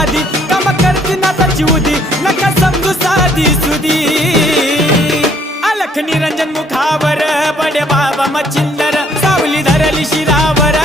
समाधी काम करती नाताची उदी नका समजू साधी सुदी अलख निरंजन मुखावर बडे बाबा मच्छिंदर सावली धरली शिरावर